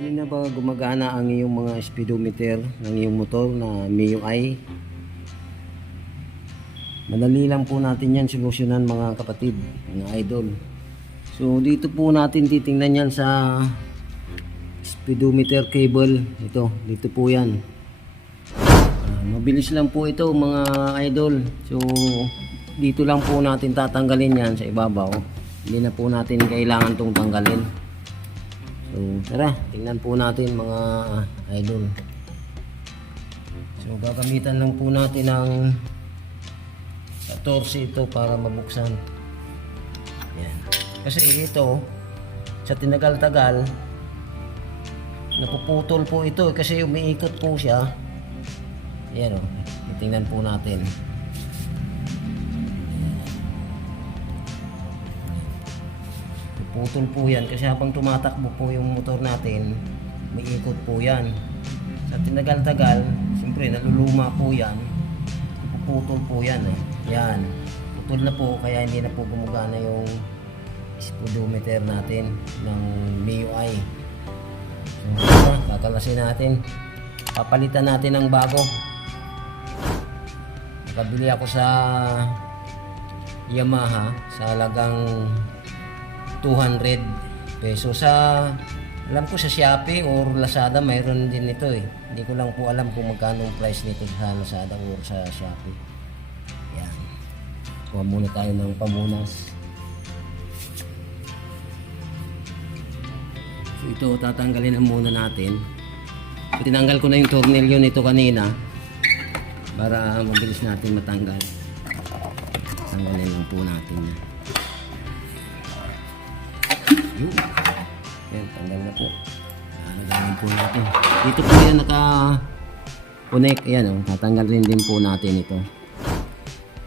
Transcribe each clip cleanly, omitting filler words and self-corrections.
Hindi na ba gumagana ang iyong mga speedometer ng iyong motor na MIUI? Madali lang po natin yan solusyonan mga kapatid, mga idol. So dito po natin titingnan yan sa speedometer cable. Ito, dito po yan. Mabilis lang po ito mga idol. So dito lang po natin tatanggalin yan sa ibabaw. Hindi na po natin kailangan itong tanggalin. So tara, tingnan po natin mga idol. So gagamitan lang po natin ng 14 ito para mabuksan. Yan. Kasi ito sa tinagal-tagal napuputol po ito kasi umiikot po siya. Yan o, titingnan po natin. Putol po yan kasi habang tumatakbo po yung motor natin, may ikot po yan. Sa tinagal-tagal, siyempre naluluma po yan, puputol po yan eh. Yan, putol na po kaya hindi na po gumagana yung speedometer natin ng MIUI. So, kakalasin natin, papalitan natin ng bago. Nakabili ako sa Yamaha sa halagang 200 pesos. Alam ko sa Shopee or Lazada mayroon din ito eh. Hindi ko lang po alam kung magkano ang price nito sa Lazada or sa Shopee. Yan. Kuha muna tayo ng pamunas. So ito tatanggalin na muna natin. So, tinanggal ko na yung tornilyo nito kanina para mabilis natin matanggal. Tanggalin lang po natin yan. Yan, tanggal na po. Nalagyan po natin. Dito po yan naka-connect. Yan o, tatanggal rin din po natin ito.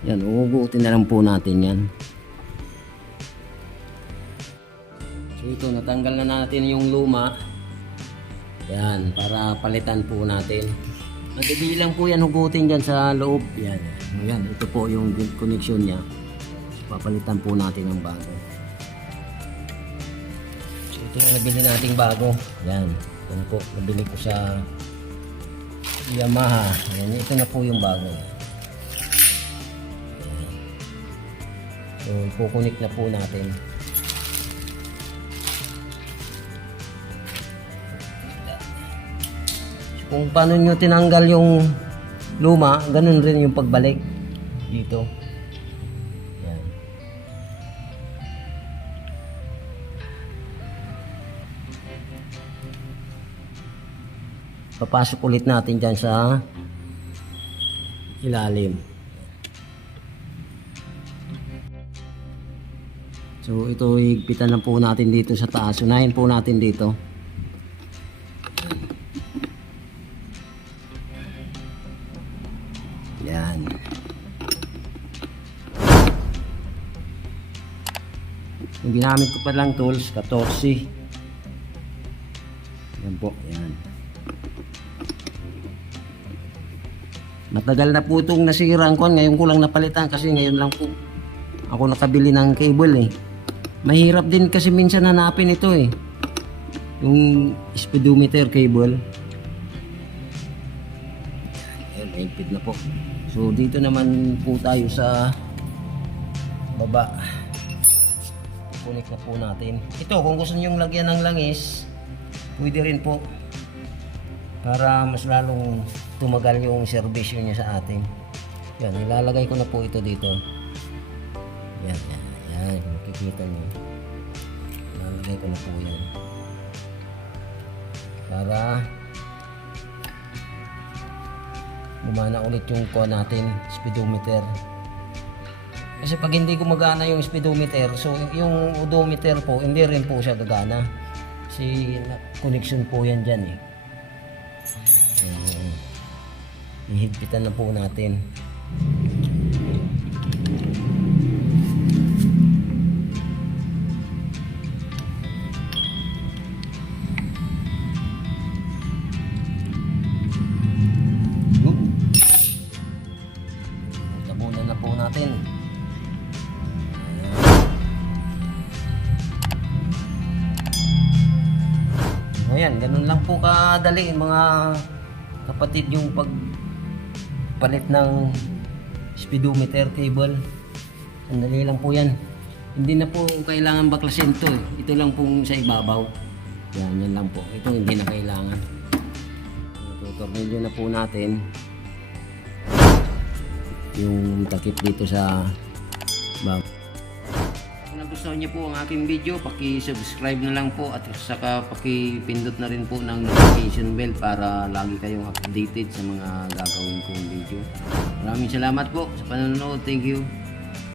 Yan, uugutin na lang po natin yan. So ito, natanggal na natin yung luma. Yan, para palitan po natin. Madali lang po yan hugutin dyan sa loob. Yan, yan, ito po yung connection niya. So, papalitan po natin ng bago. Ito yung nabili nating bago. Yan. Ito po. Nabili ko sa Yamaha. Yan. Ito na po yung bago. Yan. So, kukunik na po natin. So, kung paano nyo tinanggal yung luma, ganun rin yung pagbalik dito. Papasok ulit natin dyan sa ilalim. So ito higpitan na po natin dito sa taas. Unahin po natin dito. Yan. Yung ginamit ko pa lang tools 14. Yan po, yan. Matagal na po itong nasira ang kuwan. Ngayon ko lang napalitan kasi ngayon lang po ako nakabili ng cable eh. Mahirap din kasi minsan hanapin ito eh. Yung speedometer cable. Ayan, mahigpit na po. So dito naman po tayo sa baba. Kukunik na po natin. Ito kung gusto nyo lagyan ng langis, pwede rin po. Para mas lalong tumagal yung servisyo niya sa atin. Yan, ilalagay ko na po ito dito. Yan, yan, yan. Makikita niyo. Ilalagay ko na po yan. Para gumana ulit yung natin, speedometer. Kasi pag hindi gumagana yung speedometer, so yung odometer po, hindi rin po siya gagana. Kasi connection po yan dyan eh. Ihigpitan na po natin. Tabunan na po natin. Yan, ganun lang po kadali mga kapatid yung pagpalit ng speedometer cable. Sandali lang po yan. Hindi na po kailangan baklasin to eh. Ito lang pong sa ibabaw. Yan lang po. Ito hindi na kailangan. Tutornilyo na po natin yung takip dito sa bag. Kung nagustuhan niyo po ang aking video, paki-subscribe na lang po at saka paki-pindot na rin po ng notification bell para lagi kayong updated sa mga gagawin kong video. Maraming salamat po sa panonood. Thank you.